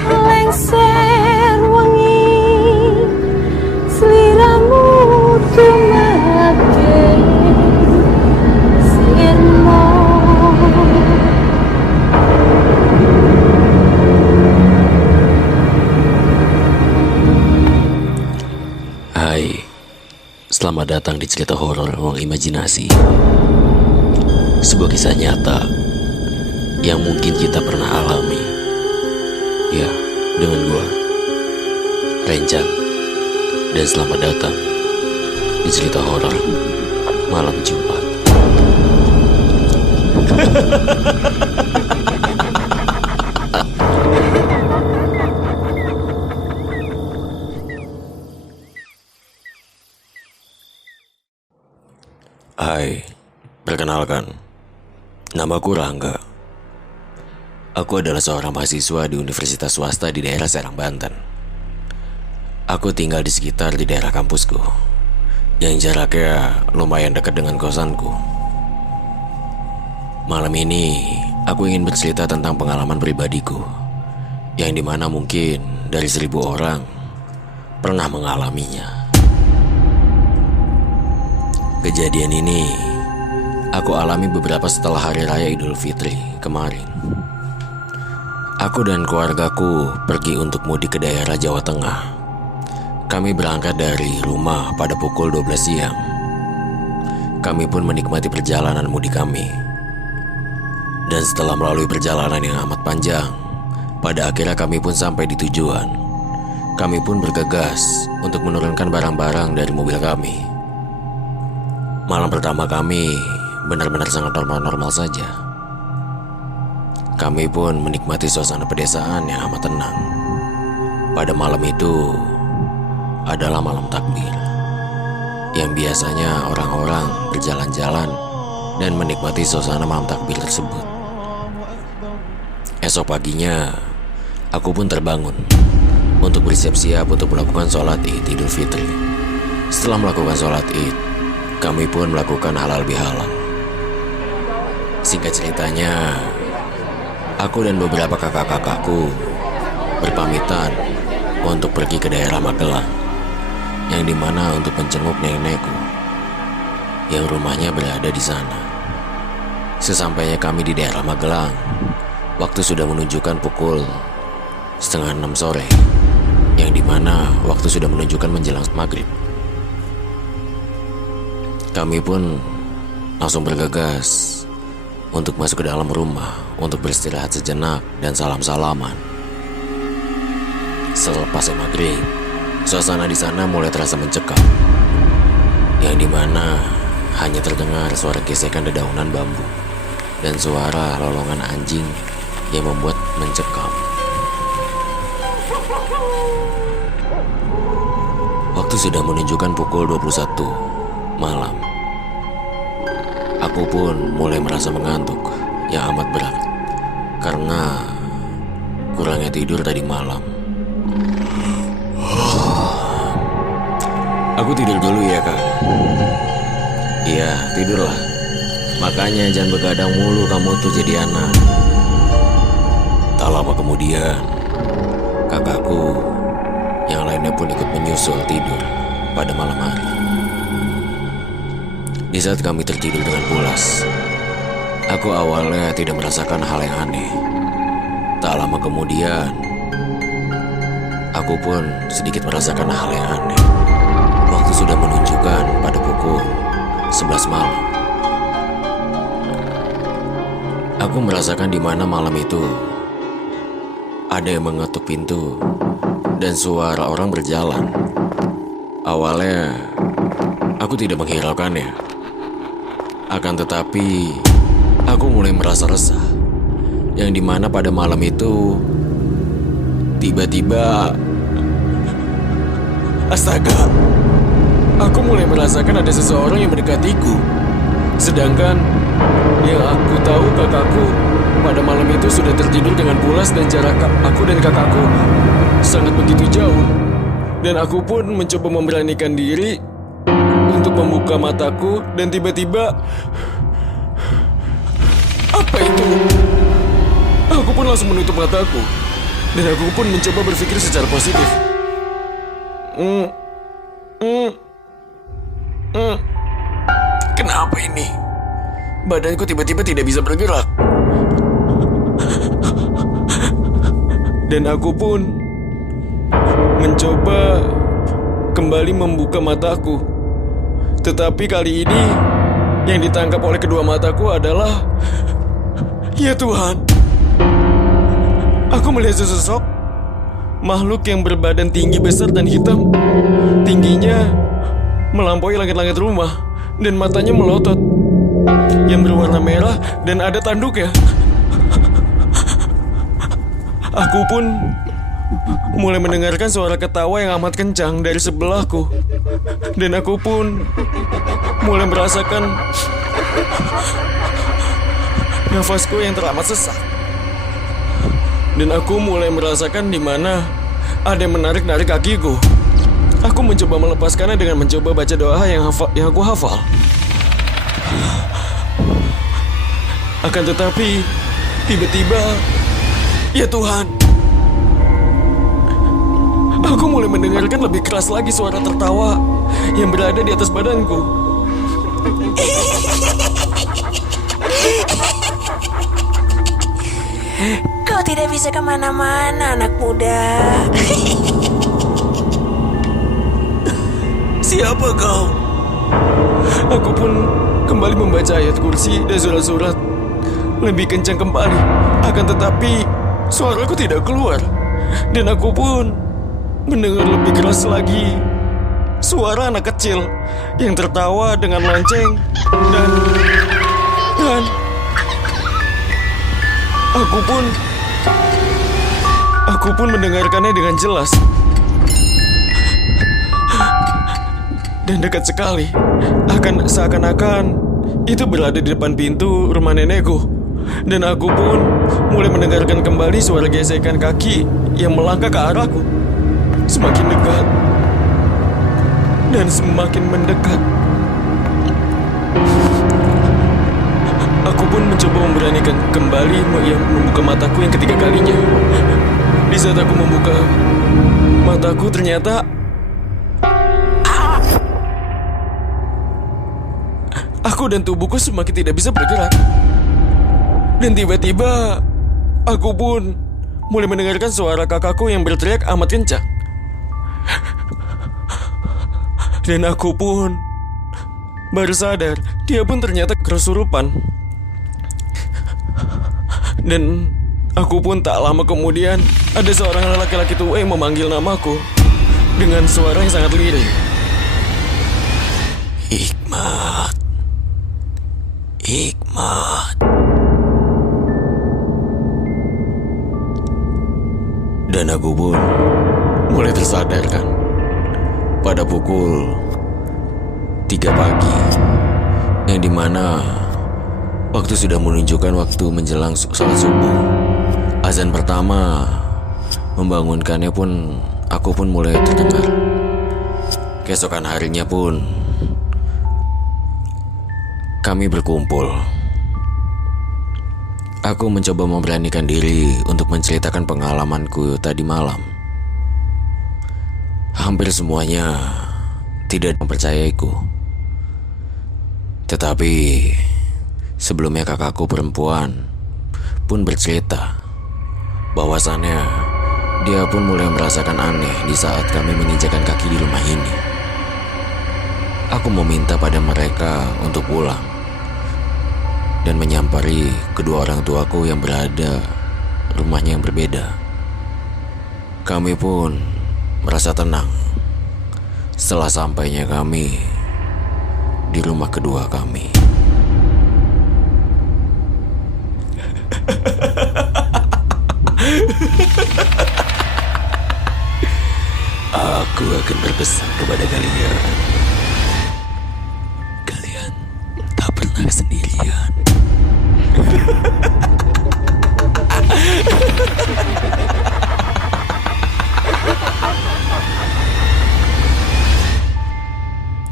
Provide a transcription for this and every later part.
Lengser wengi sliramu tumake sirmo. Hai, selamat datang di cerita horor ruang imajinasi. Sebuah kisah nyata yang mungkin kita pernah alami. Ya, dengan gua, Rencan. Dan selamat datang di cerita horor malam Jumat. Hai, perkenalkan, namaku Rangga. Aku adalah seorang mahasiswa di universitas swasta di daerah Serang, Banten. Aku tinggal di sekitar di daerah kampusku, yang jaraknya lumayan dekat dengan kosanku. Malam ini, aku ingin bercerita tentang pengalaman pribadiku, yang dimana mungkin dari 1000 orang pernah mengalaminya. Kejadian ini aku alami beberapa setelah Hari Raya Idul Fitri kemarin. Aku dan keluargaku pergi untuk mudik ke daerah Jawa Tengah. Kami berangkat dari rumah pada pukul 12 siang. Kami pun menikmati perjalanan mudik kami. Dan setelah melalui perjalanan yang amat panjang, pada akhirnya kami pun sampai di tujuan. Kami pun bergegas untuk menurunkan barang-barang dari mobil kami. Malam pertama kami benar-benar sangat normal-normal saja. Kami pun menikmati suasana pedesaan yang amat tenang. Pada malam itu adalah malam takbir, yang biasanya orang-orang berjalan-jalan dan menikmati suasana malam takbir tersebut. Esok paginya, aku pun terbangun untuk bersiap-siap untuk melakukan sholat Id Idul Fitri. Setelah melakukan sholat Id, kami pun melakukan halal bihalal. Singkat ceritanya, aku dan beberapa kakak-kakakku berpamitan untuk pergi ke daerah Magelang, yang dimana untuk menjenguk nenekku yang rumahnya berada di sana. Sesampainya kami di daerah Magelang, waktu sudah menunjukkan pukul 5:30 sore, yang dimana waktu sudah menunjukkan menjelang maghrib. Kami pun langsung bergegas untuk masuk ke dalam rumah untuk beristirahat sejenak dan salam-salaman. Selepas maghrib, suasana di sana mulai terasa mencekam, yang dimana hanya terdengar suara gesekan dedaunan bambu dan suara lolongan anjing yang membuat mencekam. Waktu sudah menunjukkan pukul 21 malam. Aku pun mulai merasa mengantuk yang amat berat karena kurangnya tidur tadi malam. Aku tidur dulu ya, Kak. Iya, tidurlah. Makanya jangan begadang mulu kamu tuh jadi anak. Tak lama kemudian, kakakku yang lainnya pun ikut menyusul tidur pada malam hari. Di saat kami tertidur dengan pulas, aku awalnya tidak merasakan hal yang aneh. Tak lama kemudian, aku pun sedikit merasakan hal yang aneh. Waktu sudah menunjukkan pada pukul 11 malam. Aku merasakan di mana malam itu ada yang mengetuk pintu dan suara orang berjalan. Awalnya aku tidak menghiraukannya. Akan tetapi, aku mulai merasa resah. Yang dimana pada malam itu, tiba-tiba, astaga, aku mulai merasakan ada seseorang yang mendekatiku. Sedangkan, yang aku tahu kakakku pada malam itu sudah tertidur dengan pulas dan jarak aku dan kakakku sangat begitu jauh. Dan aku pun mencoba memberanikan diri untuk membuka mataku dan tiba-tiba... Apa itu? Aku pun langsung menutup mataku. Dan aku pun mencoba berpikir secara positif. Kenapa ini? Badanku tiba-tiba tidak bisa bergerak. Dan aku pun mencoba kembali membuka mataku. Tetapi kali ini yang ditangkap oleh kedua mataku adalah... Ya Tuhan, aku melihat sesosok makhluk yang berbadan tinggi, besar dan hitam. Tingginya melampaui langit-langit rumah dan matanya melotot yang berwarna merah dan ada tanduknya. Aku pun mulai mendengarkan suara ketawa yang amat kencang dari sebelahku. Dan aku pun mulai merasakan nafasku yang teramat sesak. Dan aku mulai merasakan di mana ada yang menarik-narik kakiku. Aku mencoba melepaskannya dengan mencoba baca doa yang aku hafal. Akan tetapi, tiba-tiba, ya Tuhan, aku mulai mendengarkan lebih keras lagi suara tertawa yang berada di atas badanku. Kau tidak bisa kemana-mana, anak muda. Siapa kau? Aku pun kembali membaca ayat kursi dan surat-surat lebih kencang kembali. Akan tetapi suaraku tidak keluar. Dan aku pun mendengar lebih keras lagi suara anak kecil yang tertawa dengan lonceng. Dan aku pun mendengarkannya dengan jelas. Dan dekat sekali. Seakan-akan itu berada di depan pintu rumah nenekku. Dan aku pun mulai mendengarkan kembali suara gesekan kaki yang melangkah ke arahku. Semakin dekat dan semakin mendekat. Aku pun mencoba memberanikan kembali membuka mataku yang ketiga kalinya. Di saat aku membuka mataku, ternyata aku dan tubuhku semakin tidak bisa bergerak. Dan tiba-tiba aku pun mulai mendengarkan suara kakakku yang berteriak amat kencang. Dan aku pun baru sadar dia pun ternyata kesurupan. Dan aku pun tak lama kemudian ada seorang laki-laki tua yang memanggil namaku dengan suara yang sangat lirih. Hikmat. Hikmat. Dan aku pun mulai tersadarkan pada pukul 3 pagi, yang dimana waktu sudah menunjukkan waktu menjelang salat subuh. Azan pertama membangunkannya pun aku pun mulai terdengar. Keesokan harinya pun kami berkumpul. Aku mencoba memberanikan diri untuk menceritakan pengalamanku tadi malam. Hampir semuanya tidak mempercayaiku. Tetapi sebelumnya kakakku perempuan pun bercerita bahwasannya dia pun mulai merasakan aneh di saat kami menginjakan kaki di rumah ini. Aku meminta pada mereka untuk pulang dan menyampari kedua orang tuaku yang berada rumahnya yang berbeda. Kami pun merasa tenang setelah sampainya kami di rumah kedua kami. Aku akan berpesan kepada kalian. Kalian tak pernah sendirian.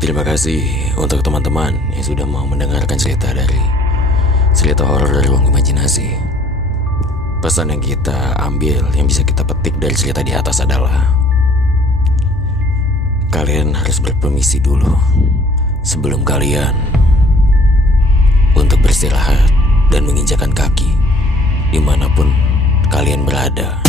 Terima kasih untuk teman-teman yang sudah mau mendengarkan cerita horor dari ruang imajinasi. Pesan yang kita ambil, yang bisa kita petik dari cerita di atas adalah kalian harus berpermisi dulu sebelum kalian untuk beristirahat dan menginjakan kaki dimanapun kalian berada.